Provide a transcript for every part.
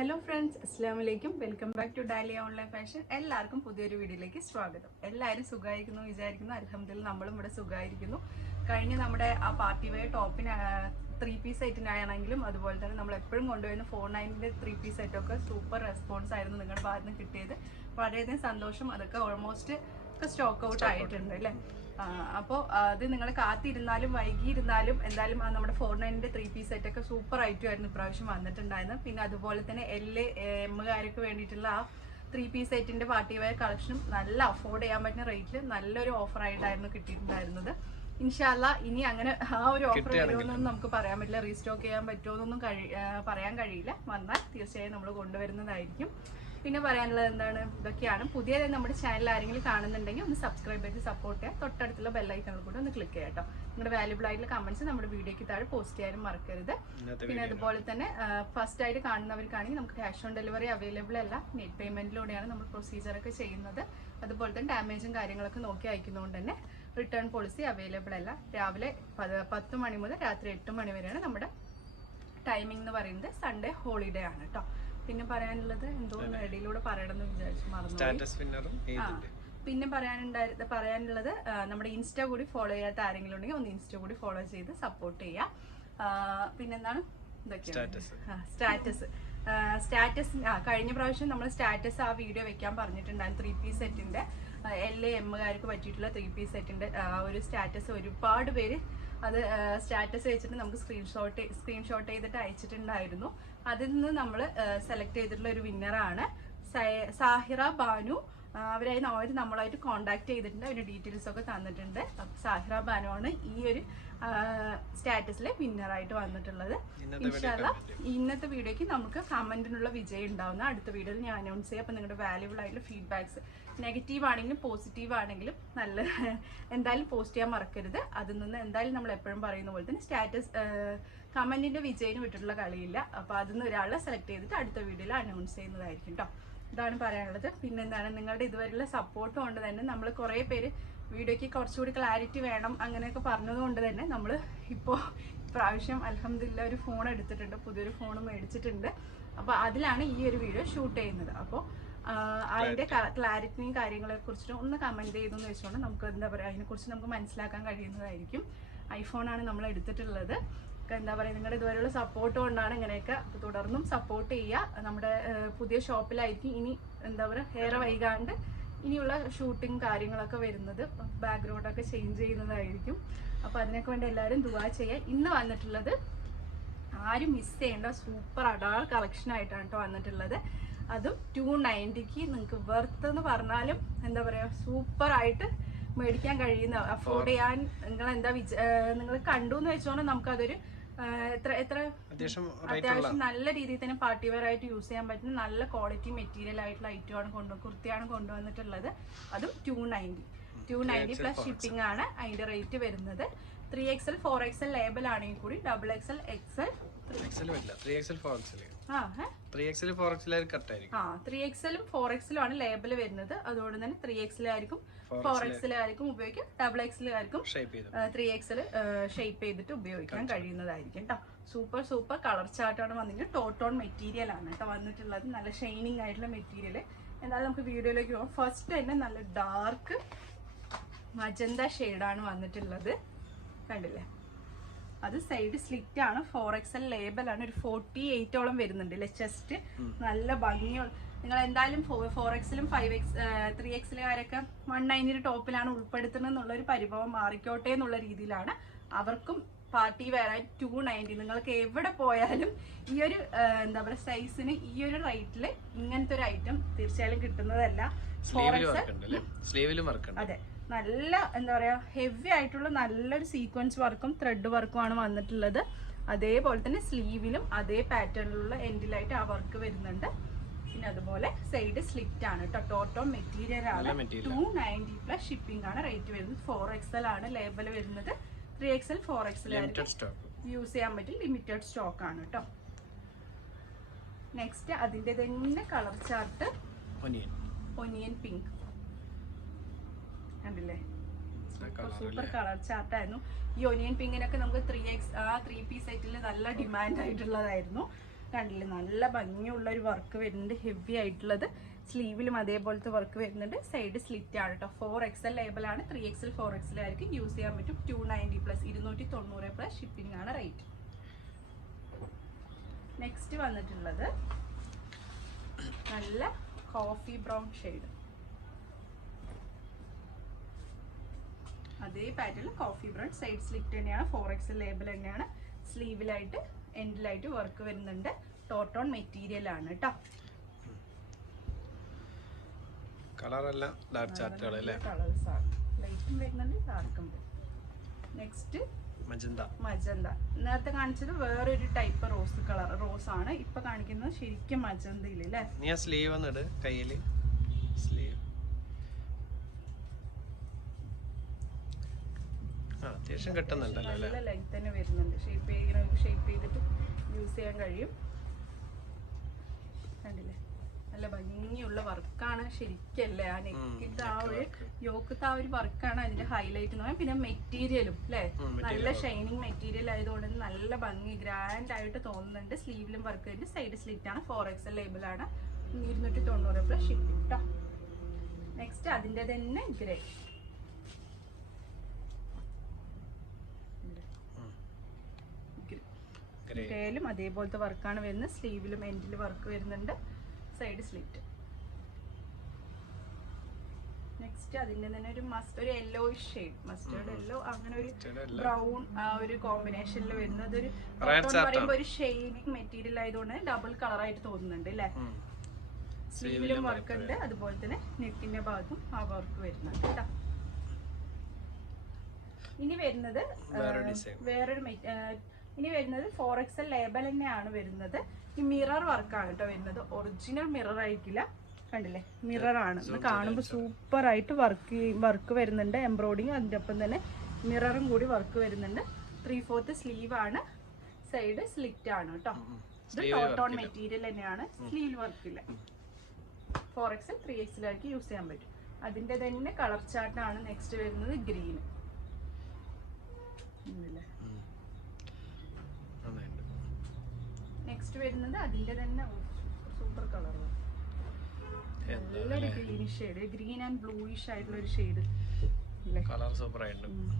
Hello friends, അസ്സലാമലൈക്കും. Welcome back to Dahlia online fashion. എല്ലാവർക്കും പുതിയൊരു വീഡിയോയിലേക്ക് സ്വാഗതം. എല്ലാവരും സുഖമായിരിക്കുന്നു വിചാരിക്കുന്നു. അൽഹംദുലില്ലാ നമ്മളും ഇവിടെ സുഖമായിരിക്കുന്നു. കഴിഞ്ഞ് നമ്മുടെ ആ പാർട്ടി വെയർ ടോപ്പിന് 3 പീസ് സെറ്റിനാണെങ്കിലും അതുപോലെ തന്നെ നമ്മൾ എപ്പോഴും കൊണ്ടുവരുന്ന 49ന്റെ 3 പീസ് സെറ്റൊക്കെ സൂപ്പർ റെസ്പോൺസ് ആയിരുന്നു നിങ്ങളുടെ ഭാഗത്ത് നിന്ന് കിട്ടിയത്. വളരെയധികം സന്തോഷം. അതൊക്കെ ഓൾമോസ്റ്റ് ഒക്കെ സ്റ്റോക്ക് ഔട്ട് ആയിട്ടുണ്ട് അല്ലേ. അപ്പോൾ അത് നിങ്ങൾ കാത്തിരുന്നാലും വൈകിയിരുന്നാലും എന്തായാലും നമ്മുടെ 49ന്റെ 3 പീസ് സെറ്റൊക്കെ സൂപ്പർ ആയിരുന്നു ഇപ്രാവശ്യം വന്നിട്ടുണ്ടായിരുന്നത്. പിന്നെ അതുപോലെ തന്നെ എമ്മുകാർക്ക് വേണ്ടിയിട്ടുള്ള ആ 3 പീസ് സെറ്റിന്റെ പാർട്ടി വെയർ കളക്ഷനും നല്ല അഫോർഡ് ചെയ്യാൻ പറ്റുന്ന റേറ്റിൽ നല്ലൊരു ഓഫർ ആയിട്ടായിരുന്നു കിട്ടിയിട്ടുണ്ടായിരുന്നത്. ഇൻഷാല്ലാ ഇനി അങ്ങനെ ആ ഒരു ഓഫർ വരുമെന്നൊന്നും നമുക്ക് പറയാൻ പറ്റില്ല. റീസ്റ്റോക്ക് ചെയ്യാൻ പറ്റുമോന്നൊന്നും പറയാൻ കഴിയില്ല. വന്നാൽ തീർച്ചയായും നമ്മൾ കൊണ്ടുവരുന്നതായിരിക്കും. പിന്നെ പറയാനുള്ളത് എന്താണ്, ഇതൊക്കെയാണ്. പുതിയത് നമ്മുടെ ചാനൽ ആരെങ്കിലും കാണുന്നുണ്ടെങ്കിൽ ഒന്ന് സബ്സ്ക്രൈബ് ചെയ്ത് സപ്പോർട്ട് ചെയ്യുക. തൊട്ടടുത്തുള്ള ബെല്ലൈക്കണിൽ കൂടെ ഒന്ന് ക്ലിക്ക് ചെയ്യാം കേട്ടോ. നിങ്ങളുടെ വാല്യുബിൾ ആയിട്ടുള്ള കമന്റ്സ് നമ്മുടെ വീഡിയോയ്ക്ക് താഴെ പോസ്റ്റ് ചെയ്യാനും മറക്കരുത്. പിന്നെ അതുപോലെ തന്നെ ഫസ്റ്റ് ആയിട്ട് കാണുന്നവർക്കാണെങ്കിൽ നമുക്ക് ക്യാഷ് ഓൺ ഡെലിവറി അവൈലബിൾ അല്ല. നെറ്റ് പേയ്മെന്റിലൂടെയാണ് നമ്മൾ പ്രൊസീജിയറൊക്കെ ചെയ്യുന്നത്. അതുപോലെ തന്നെ ഡാമേജും കാര്യങ്ങളൊക്കെ നോക്കി അയക്കുന്നതുകൊണ്ട് തന്നെ റിട്ടേൺ പോളിസി അവൈലബിൾ അല്ല. രാവിലെ 10 മണി മുതൽ രാത്രി 8 മണി വരെയാണ് നമ്മുടെ ടൈമിംഗ് എന്ന് പറയുന്നത്. സൺഡേ ഹോളിഡേ ആണ് കേട്ടോ. പിന്നെ പറയാനുള്ളത് എന്തോ ഇടയിലൂടെ പറയണമെന്ന് വിചാരിച്ചു മറന്നു. പിന്നെ പറയാനുള്ളത് നമ്മുടെ ഇൻസ്റ്റ കൂടി ഫോളോ ചെയ്യാത്ത ആരെങ്കിലും ഉണ്ടെങ്കിൽ ഒന്ന് ഇൻസ്റ്റ കൂടി ഫോളോ ചെയ്ത് സപ്പോർട്ട് ചെയ്യാം. പിന്നെന്താണ് സ്റ്റാറ്റസ് കഴിഞ്ഞ പ്രാവശ്യം നമ്മൾ സ്റ്റാറ്റസ് ആ വീഡിയോ വെക്കാൻ പറഞ്ഞിട്ടുണ്ടായിരുന്നു. 3 പീസ് സെറ്റിന്റെ എമ്മുകാർക്ക് പറ്റിയിട്ടുള്ള 3 പീസ് സെറ്റിന്റെ ഒരു സ്റ്റാറ്റസ് ഒരുപാട് പേര് അത് സ്റ്റാറ്റസ് വെച്ചിട്ട് നമുക്ക് സ്ക്രീൻഷോട്ട് ചെയ്തിട്ട് അയച്ചിട്ടുണ്ടായിരുന്നു. അതിൽ നിന്ന് നമ്മൾ സെലക്ട് ചെയ്തിട്ടുള്ള ഒരു വിന്നറാണ് സാഹിറ ബാനു. അവർ നമ്മളായിട്ട് കോണ്ടാക്ട് ചെയ്തിട്ടുണ്ട്. അതിന്റെ ഡീറ്റെയിൽസ് ഒക്കെ തന്നിട്ടുണ്ട്. സാഹിറ ബാനു ആണ് ഈ ഒരു സ്റ്റാറ്റസിലെ വിന്നറായിട്ട് വന്നിട്ടുള്ളത്. ഇൻഷാല്ലാ ഇന്നത്തെ വീഡിയോക്ക് നമുക്ക് കമന്റിനുള്ള വിജയം ഉണ്ടാവുന്ന അടുത്ത വീഡിയോയിൽ ഞാൻ അനൗൺസ് ചെയ്യാം. അപ്പൊ നിങ്ങളുടെ വാല്യുബിൾ ആയിട്ടുള്ള ഫീഡ്ബാക്സ് നെഗറ്റീവ് ആണെങ്കിലും പോസിറ്റീവ് ആണെങ്കിലും നല്ല എന്തായാലും പോസ്റ്റ് ചെയ്യാൻ മറക്കരുത്. അതിൽ നിന്ന് എന്തായാലും നമ്മൾ എപ്പോഴും പറയുന്ന പോലെ തന്നെ സ്റ്റാറ്റസ് കമന്റിന്റെ വിജയിന് വിട്ടിട്ടുള്ള കളിയില്ല. അപ്പൊ അതിൽ നിന്ന് ഒരാളെ സെലക്ട് ചെയ്തിട്ട് അടുത്ത വീഡിയോയിൽ അനൗൺസ് ചെയ്യുന്നതായിരിക്കും കേട്ടോ. ഇതാണ് പറയാനുള്ളത്. പിന്നെന്താണ്, നിങ്ങളുടെ ഇതുവരെയുള്ള സപ്പോർട്ട് കൊണ്ട് തന്നെ നമ്മൾ കുറേ പേര് വീഡിയോയ്ക്ക് കുറച്ചുകൂടി ക്ലാരിറ്റി വേണം അങ്ങനെയൊക്കെ പറഞ്ഞതുകൊണ്ട് തന്നെ നമ്മൾ ഇപ്പോൾ പ്രാവശ്യം അൽഹംദുലില്ലാ ഒരു ഫോൺ എടുത്തിട്ടുണ്ട്. പുതിയൊരു ഫോൺ മേടിച്ചിട്ടുണ്ട്. അപ്പോൾ അതിലാണ് ഈ ഒരു വീഡിയോ ഷൂട്ട് ചെയ്യുന്നത്. അപ്പോൾ അതിൻ്റെ ക്ലാരിറ്റിയും കാര്യങ്ങളെ കുറിച്ചിട്ട് ഒന്ന് കമൻറ്റ് ചെയ്തെന്ന് വെച്ചുകൊണ്ട് നമുക്ക് എന്താ പറയുക അതിനെക്കുറിച്ച് നമുക്ക് മനസ്സിലാക്കാൻ കഴിയുന്നതായിരിക്കും. ഐഫോണാണ് നമ്മൾ എടുത്തിട്ടുള്ളത്. എന്താ പറയുക, നിങ്ങളുടെ ഇതുവരെയുള്ള സപ്പോർട്ട് കൊണ്ടാണ് ഇങ്ങനെയൊക്കെ. തുടർന്നും സപ്പോർട്ട് ചെയ്യുക. നമ്മുടെ പുതിയ ഷോപ്പിലായിരിക്കും ഇനി എന്താ പറയുക ഏറെ വൈകാണ്ട് ഇനിയുള്ള ഷൂട്ടിങ് കാര്യങ്ങളൊക്കെ വരുന്നത്. ബാക്ക്ഗ്രൗണ്ടൊക്കെ ചേഞ്ച് ചെയ്യുന്നതായിരിക്കും. അപ്പോൾ അതിനൊക്കെ വേണ്ടി എല്ലാവരും ദുആ ചെയ്യുക. ഇന്ന് വന്നിട്ടുള്ളത് ആരും മിസ് ചെയ്യേണ്ട സൂപ്പർ അഡാൾ കളക്ഷൻ ആയിട്ടാണ് കേട്ടോ വന്നിട്ടുള്ളത്. അതും 290ക്ക് നിങ്ങൾക്ക് വെർത്ത് എന്ന് പറഞ്ഞാലും എന്താ പറയുക സൂപ്പറായിട്ട് മേടിക്കാൻ കഴിയുന്ന, അഫോർഡ് ചെയ്യാൻ നിങ്ങൾ കണ്ടു എന്ന് വെച്ചോണ്ട് നമുക്കതൊരു അത്യാവശ്യം നല്ല രീതിയിൽ തന്നെ പാർട്ടി വെയർ ആയിട്ട് യൂസ് ചെയ്യാൻ പറ്റുന്ന നല്ല ക്വാളിറ്റി മെറ്റീരിയൽ ആയിട്ടുള്ള ഐറ്റമാണ് കുർത്തിയാണ് കൊണ്ടുവന്നിട്ടുള്ളത്. അതും 290 പ്ലസ് ഷിപ്പിംഗ് ആണ് അതിന്റെ റേറ്റ് വരുന്നത്. 3XL 4XL ലേബൽ ആണെങ്കിൽ കൂടി XXL XL 3XL 4XL ആണ് ലേബൽ വരുന്നത്. അതുകൊണ്ട് തന്നെ 3XL ആയിരിക്കും 4XL ആയിരിക്കും ഉപയോഗിക്കാം. XXL ആയിരിക്കും 3XL ഷേപ്പ് ചെയ്തിട്ട് ഉപയോഗിക്കാൻ കഴിയുന്നതായിരിക്കും കേട്ടോ. സൂപ്പർ കളർ ചാർട്ടാണ് വന്നിട്ട് ടോട്ടോൺ മെറ്റീരിയൽ ആണ് കേട്ടോ വന്നിട്ടുള്ളത്. നല്ല ഷൈനിങ് ആയിട്ടുള്ള മെറ്റീരിയൽ. എന്തായാലും നമുക്ക് വീഡിയോയിലേക്ക് പോകാം. ഫസ്റ്റ് തന്നെ നല്ല ഡാർക്ക് മജന്ത ഷെയ്ഡാണ് വന്നിട്ടുള്ളത്. കണ്ടില്ലേ, അത് സൈഡ് സ്ലിറ്റ് ആണ്. 4XL ലേബലാണ്. ഒരു 48ഓളം വരുന്നുണ്ട് അല്ലേ ചെസ്റ്റ്. നല്ല ഭംഗിയുള്ള, നിങ്ങൾ എന്തായാലും 4XLും 3XLകാരൊക്കെ 190 ടോപ്പിലാണ് ഉൾപ്പെടുത്തുന്നത് എന്നുള്ളൊരു പരിഭവം മാറിക്കോട്ടെ എന്നുള്ള രീതിയിലാണ് അവർക്കും പാർട്ടി വെയർ 290. നിങ്ങൾക്ക് എവിടെ പോയാലും ഈ ഒരു എന്താ പറയുക സൈസിന് ഈ ഒരു റേറ്റിൽ ഇങ്ങനത്തെ ഒരു ഐറ്റം തീർച്ചയായും കിട്ടുന്നതല്ല. അതെ, നല്ല എന്താ പറയാ ഹെവി ആയിട്ടുള്ള നല്ലൊരു സീക്വൻസ് വർക്കും ത്രെഡ് വർക്കും ആണ് വന്നിട്ടുള്ളത്. അതേപോലെ തന്നെ സ്ലീവിലും അതേ പാറ്റേണിലുള്ള എൻഡിലായിട്ട് ആ വർക്ക് വരുന്നുണ്ട്. പിന്നെ അതുപോലെ സൈഡ് സ്ലിറ്റ് ആണ് കേട്ടോ. ടോട്ടോ മെറ്റീരിയൽ ആണ്. 290 പ്ലസ് ഷിപ്പിംഗ് ആണ് റേറ്റ് വരുന്നത്. 4XL ആണ് ലേബൽ വരുന്നത്. 3XL 4XL യൂസ് ചെയ്യാൻ പറ്റും. ലിമിറ്റഡ് സ്റ്റോക്ക് ആണ് കേട്ടോ. നെക്സ്റ്റ് അതിന്റെ തന്നെ കളർ ചാർട്ട് ഒനിയൻ പിങ്ക് കണ്ടില്ലേ, സൂപ്പർ കളർ ചാർട്ടായിരുന്നു. ഈ ഒനിയൻ പിങ്കിനൊക്കെ നമുക്ക് 3 പീസ് സെറ്റിൽ നല്ല ഡിമാൻഡ് ആയിട്ടുള്ളതായിരുന്നു. കണ്ടില്ലേ നല്ല ഭംഗിയുള്ള ഒരു വർക്ക് വരുന്നുണ്ട്, ഹെവി ആയിട്ടുള്ളത്. സ്ലീവിലും അതേപോലത്തെ വർക്ക് വരുന്നുണ്ട്. സൈഡ് സ്ലിറ്റ് ആണ് കേട്ടോ. 4XL ലേബലാണ്. 3XL 4XL ആയിരിക്കും യൂസ് ചെയ്യാൻ പറ്റും. 290+, 290+ ഷിപ്പിംഗ് ആണ് റേറ്റ്. നെക്സ്റ്റ് വന്നിട്ടുള്ളത് നല്ല കോഫി ബ്രൗൺ ഷെയ്ഡ്, അതേ pattern coffee brown. Side slit തന്നെയാണ്. 4XL ലേബൽ തന്നെയാണ്. സ്ലീവിലായിട്ട് എൻഡിലായിട്ട് വർക്ക് വരുന്നുണ്ട്. ടോട്ടോൺ മെറ്റീരിയൽ ആണ് കേട്ടോ. കളറെല്ലാം ഡാർക്ക് ചാർട്ടുകൾ അല്ലേ? കളേഴ്സ് ആണ്. ലൈറ്റും വരുന്നുണ്ട്, ഡാർക്കും. Next magenta. നേരത്തെ കാണിച്ചത് വേറൊരു ടൈപ്പ് റോസ് കളർ, റോസ് ആണ്. ഇപ്പൊ കാണിക്കുന്നത് ശരിക്കും മജന്തയിൽ അല്ലേ? നീ സ്ലീവ് ഒന്നിട് കയ്യില്. സ്ലീവ് അത്യാവശ്യം കിട്ടുന്നുണ്ടല്ലോ അല്ലേ? നല്ല ലൈറ്റ് തന്നെ വരുന്നുണ്ട്. ഷേപ്പ് ചെയ്തിട്ട് യൂസ് ചെയ്യാൻ കഴിയും. കണ്ടില്ലേ നല്ല ഭംഗിയുള്ള വർക്കാണ് ശരിക്കല്ലേ. ആ നെക്കിന്റെ ആ ഒരു യോക്കത്തെ ആ ഒരു വർക്കാണ് അതിന്റെ ഹൈലൈറ്റ് എന്ന് പറയാം. പിന്നെ മെറ്റീരിയലും അല്ലേ, നല്ല ഷൈനിങ് മെറ്റീരിയൽ ആയതുകൊണ്ട് നല്ല ഭംഗി ഗ്രാൻഡ് ആയിട്ട് തോന്നുന്നുണ്ട്. സ്ലീവിലും വർക്ക് ചെയ്ത് സൈഡ് സ്ലിറ്റ് ആണ്. 4XL ലേബിളാണ്. 290+ ഷിപ്പിംഗ് കേട്ടോ. നെക്സ്റ്റ് അതിന്റെ തന്നെ ഗ്രേ. ഗ്രേയിലും അതേപോലത്തെ വർക്കാണ് വരുന്നത്. സ്ലീവിലും എൻഡിൽ വർക്ക് വരുന്നുണ്ട്. Side slit. നെക്സ്റ്റ് അതിന്റെ തന്നെ ഒരു യെല്ലോ ഷെയ്ഡ്, മസ്റ്റേർഡ് യെല്ലോ, അങ്ങനെ ഒരു ബ്രൗൺ ആ ഒരു കോമ്പിനേഷനിൽ വരുന്നത്. ഒരു പറയുമ്പോൾ ഒരു ഷെയ്ഡിങ് മെറ്റീരിയൽ ആയതുകൊണ്ട് ഡബിൾ കളർ ആയിട്ട് തോന്നുന്നുണ്ട് അല്ലേ? സ്ലീവിലും വർക്ക് ഉണ്ട്, അതുപോലെ തന്നെ നെക്കിന്റെ ഭാഗത്തും ആ വർക്ക് വരുന്നുണ്ട് കേട്ടോ. ഇനി വരുന്നത് വേറൊരു ഇനി വരുന്നത് 4XL ലേബൽ തന്നെയാണ് വരുന്നത്. ഈ മിറർ വർക്കാണ് കേട്ടോ വരുന്നത്. ഒറിജിനൽ മിറർ ആയിരിക്കില്ല. കണ്ടില്ലേ, മിറർ ആണ്. കാണുമ്പോൾ സൂപ്പർ ആയിട്ട് വർക്ക് വരുന്നുണ്ട്. എംബ്രോയിഡിങ് അതിൻ്റെ ഒപ്പം തന്നെ മിററും കൂടി വർക്ക് വരുന്നുണ്ട്. 3/4 സ്ലീവ് ആണ്. സൈഡ് സ്ലിറ്റ് ആണ് കേട്ടോ. ഇത് ടോട്ടോൺ മെറ്റീരിയൽ തന്നെയാണ്. സ്ലീവ് വർക്കില്ല. 4XL 3XL ആയിരിക്കും യൂസ് ചെയ്യാൻ പറ്റും. അതിൻ്റെ തന്നെ കളർ ചാർട്ടാണ് നെക്സ്റ്റ് വരുന്നത്. ഗ്രീൻ. നെക്സ്റ്റ് വരുന്നത് അതിന്റെ തന്നെ സൂപ്പർ കളർ, നല്ലൊരു greenish shade, green and bluish ആയിട്ടുള്ള ഒരു ഷെയ്ഡ്. കളർ സൂപ്പർ ആയിട്ടുണ്ട്.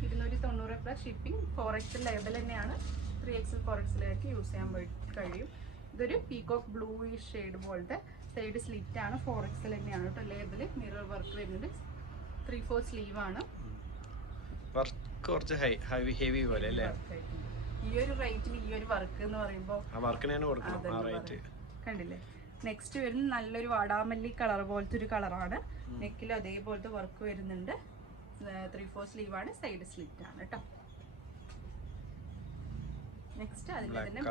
290+ ഷിപ്പിംഗ്. 4XL ലേബൽ തന്നെയാണ്. 3XL 4XL ആയിരിക്കും യൂസ് ചെയ്യാൻ കഴിയും. ഇതൊരു പീകോക്ക് ബ്ലൂയിഷ് ഷെയ്ഡ് പോലത്തെ. സൈഡ് സ്ലിറ്റ് ആണ്. 4XL തന്നെയാണ് കേട്ടോ ലേബൽ. മിറർ വർക്ക് വരുന്നുണ്ട്. 3/4 സ്ലീവ് ആണ്. കുറച്ച് ഹെവി പോലെ അല്ലേ? ഈ ഒരു റേറ്റിന് ഈ ഒരു വർക്ക് എന്ന് പറയുമ്പോൾ കണ്ടില്ലേ. നെക്സ്റ്റ് വരുന്ന നല്ലൊരു വാടാമല്ലി കളർ പോലത്തെ ഒരു കളറാണ്. നെക്കിൽ അതേപോലത്തെ വർക്ക് വരുന്നുണ്ട്. 3/4 സ്ലീവ് ആണ്. സൈഡ് സ്ലിറ്റ് ആണ് കേട്ടോ. നെക്സ്റ്റ് അതിന്റെ തന്നെ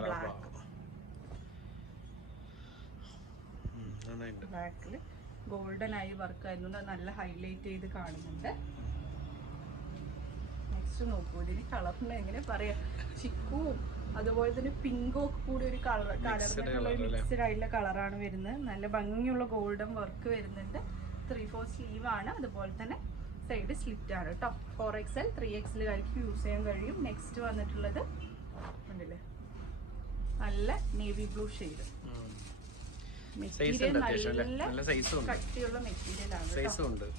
ബ്ലാക്കില് ഗോൾഡൻ ആയി വർക്ക് ആയതുകൊണ്ട് നല്ല ഹൈലൈറ്റ് ചെയ്ത് കാണുന്നുണ്ട്. നോക്കൂ, ഇതിന് കളറിന് എങ്ങനെ പറയാ, ചിക്കും അതുപോലെ തന്നെ പിങ്കും ഒക്കെ കൂടി ഒരു മിക്സ്ഡ് ആയിട്ടുള്ള കളറാണ് വരുന്നത്. നല്ല ഭംഗിയുള്ള ഗോൾഡൻ വർക്ക് വരുന്നുണ്ട്. 3/4 സ്ലീവ് ആണ്. അതുപോലെ തന്നെ സൈഡ് സ്ലിറ്റ് ആണ് കേട്ടോ. 4XL 3XL ആയിരിക്കും യൂസ് ചെയ്യാൻ കഴിയും. നെക്സ്റ്റ് വന്നിട്ടുള്ളത് കണ്ടില്ലേ, നല്ല നേവി ബ്ലൂ ഷെയ്ഡ്. മെറ്റീരിയൽ നല്ല കട്ടിയുള്ള മെറ്റീരിയൽ ആണ്.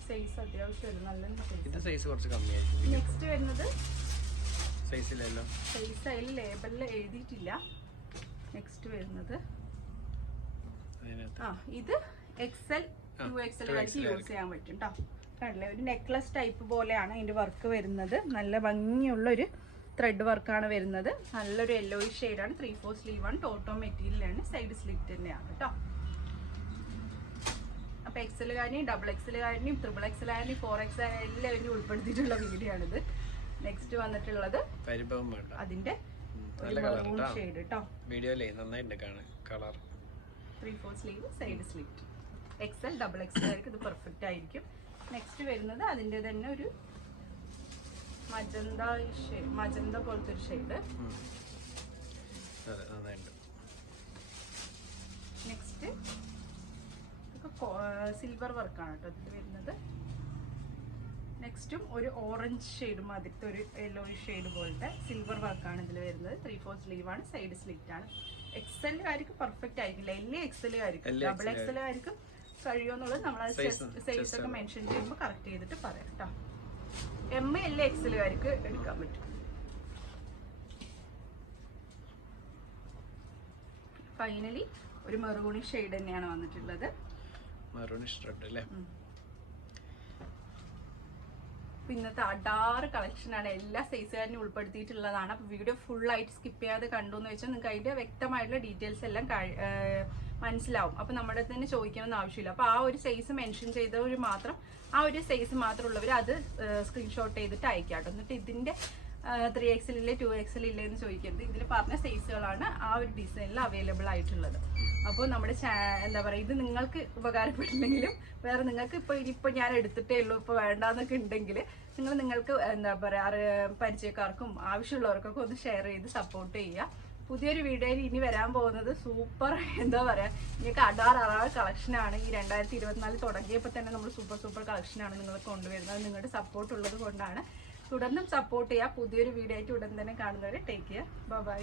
സൈസ് അത്യാവശ്യം നല്ല സൈസ്. നെക്സ്റ്റ് വരുന്നത് സൈസ് അതിൽ ലേബലിൽ എഴുതിയിട്ടില്ല. നെക്സ്റ്റ് വരുന്നത് ഇത് XL 2XL ആയിട്ട് യൂസ് ചെയ്യാൻ പറ്റും കേട്ടോ. കണ്ടില്ലേ, ഒരു നെക്ലസ് ടൈപ്പ് പോലെയാണ് അതിന്റെ വർക്ക് വരുന്നത്. നല്ല ഭംഗിയുള്ള ഒരു ത്രെഡ് വർക്കാണ് വരുന്നത്. നല്ലൊരു യെല്ലോയിഷ് ഷെയ്ഡാണ്. 3/4 സ്ലീവ് ആണ്. ടോട്ടോ മെറ്റീരിയൽ ആണ്. സൈഡ് സ്ലിറ്റ് തന്നെയാണ് കേട്ടോ. അപ്പൊ XL കാരനെയും XXL കാരനെയും XXL ആയാലും 4XL എല്ലാവരും ഉൾപ്പെടുത്തിയിട്ടുള്ള വീഡിയോ ആണിത്. നെക്സ്റ്റ് വന്നിട്ടുള്ളത് അതിന്റെ ഷെയ്ഡ് കേട്ടോ. 3/4 sleeve, side slit. XL XXL ആയിരിക്കും ഇത് പെർഫെക്റ്റ് ആയിരിക്കും. നെക്സ്റ്റ് വരുന്നത് അതിന്റെ തന്നെ ഒരു മജന്ത പോലത്തെ ഒരു ഷെയ്ഡ്. നെക്സ്റ്റ് സിൽവർ വർക്കാണ് കേട്ടോ ഇതിൽ വരുന്നത്. നെക്സ്റ്റും ഒരു ഓറഞ്ച് ഷെയ്ഡ് മാതിരത്തെ ഒരു യെല്ലോ ഷെയ്ഡ് പോലത്തെ സിൽവർ വർക്കാണ് ഇതിൽ വരുന്നത്. 3/4 സ്ലീവാണ്, സൈഡ് സ്ലിറ്റ് ആണ്. എക്സലുകാർക്ക് പെർഫെക്റ്റ് ആയിരിക്കില്ല, എല്ലാ എക്സലുകാർക്കും ഡബിൾ എക്സലുകാർക്കും കഴിയുമെന്നുള്ളത് നമ്മൾ സൈസ് ഒക്കെ മെൻഷൻ ചെയ്യുമ്പോൾ കറക്റ്റ് ചെയ്തിട്ട് പറയാം കേട്ടോ. എം എല്ലാ എക്സലുകാർക്ക് എടുക്കാൻ പറ്റും. ഫൈനലി ഒരു മെറൂണി ഷെയ്ഡ് തന്നെയാണ് വന്നിട്ടുള്ളത്. മെറൂണിഷ് റെഡ് അല്ലേ. ഇന്നത്തെ അഡാറ് കളക്ഷനാണ്, എല്ലാ സൈസുകാരനും ഉൾപ്പെടുത്തിയിട്ടുള്ളതാണ്. അപ്പോൾ വീഡിയോ ഫുള്ളായിട്ട് സ്കിപ്പ് ചെയ്യാതെ കണ്ടു എന്ന് വെച്ചാൽ നിങ്ങൾക്ക് അതിൻ്റെ വ്യക്തമായിട്ടുള്ള ഡീറ്റെയിൽസ് എല്ലാം മനസ്സിലാവും. അപ്പോൾ നമ്മുടെ തന്നെ ചോദിക്കണമെന്ന് ആവശ്യമില്ല. അപ്പോൾ ആ ഒരു സൈസ് മെൻഷൻ ചെയ്തവർ മാത്രം, ആ ഒരു സൈസ് മാത്രമുള്ളവർ അത് സ്ക്രീൻഷോട്ട് ചെയ്തിട്ട് അയക്കാം കേട്ടോ. എന്നിട്ട് ഇതിൻ്റെ 3XL ഇല്ലേ 2XL ഇല്ലേ എന്ന് ചോദിക്കരുത്. ഇതിൽ പറഞ്ഞ സൈസുകളാണ് ആ ഒരു ഡിസൈനിൽ അവൈലബിൾ ആയിട്ടുള്ളത്. അപ്പോൾ നമ്മുടെ എന്താ പറയുക, ഇത് നിങ്ങൾക്ക് ഉപകാരപ്പെട്ടില്ലെങ്കിലും വേറെ നിങ്ങൾക്ക് ഇനിയിപ്പോൾ ഞാൻ എടുത്തിട്ടേ ഉള്ളൂ ഇപ്പോൾ വേണ്ടാന്നൊക്കെ ഉണ്ടെങ്കിൽ നിങ്ങൾക്ക് എന്താ പറയുക പരിചയക്കാർക്കും ആവശ്യമുള്ളവർക്കൊക്കെ ഒന്ന് ഷെയർ ചെയ്ത് സപ്പോർട്ട് ചെയ്യുക. പുതിയൊരു വീഡിയോയിൽ ഇനി വരാൻ പോകുന്നത് സൂപ്പർ എന്താ പറയുക, നിങ്ങൾക്ക് അടാറ് കളക്ഷനാണ്. ഈ 2024 തുടങ്ങിയപ്പോൾ തന്നെ നമ്മൾ സൂപ്പർ കളക്ഷനാണ് നിങ്ങൾ കൊണ്ടുവരുന്നത്. നിങ്ങളുടെ സപ്പോർട്ട് ഉള്ളത് കൊണ്ടാണ്. തുടർന്നും സപ്പോർട്ട് ചെയ്യുക. പുതിയൊരു വീഡിയോ ആയിട്ട് ഉടൻ തന്നെ കാണുന്നവരെ ടേക്ക് കെയർ. ബൈ.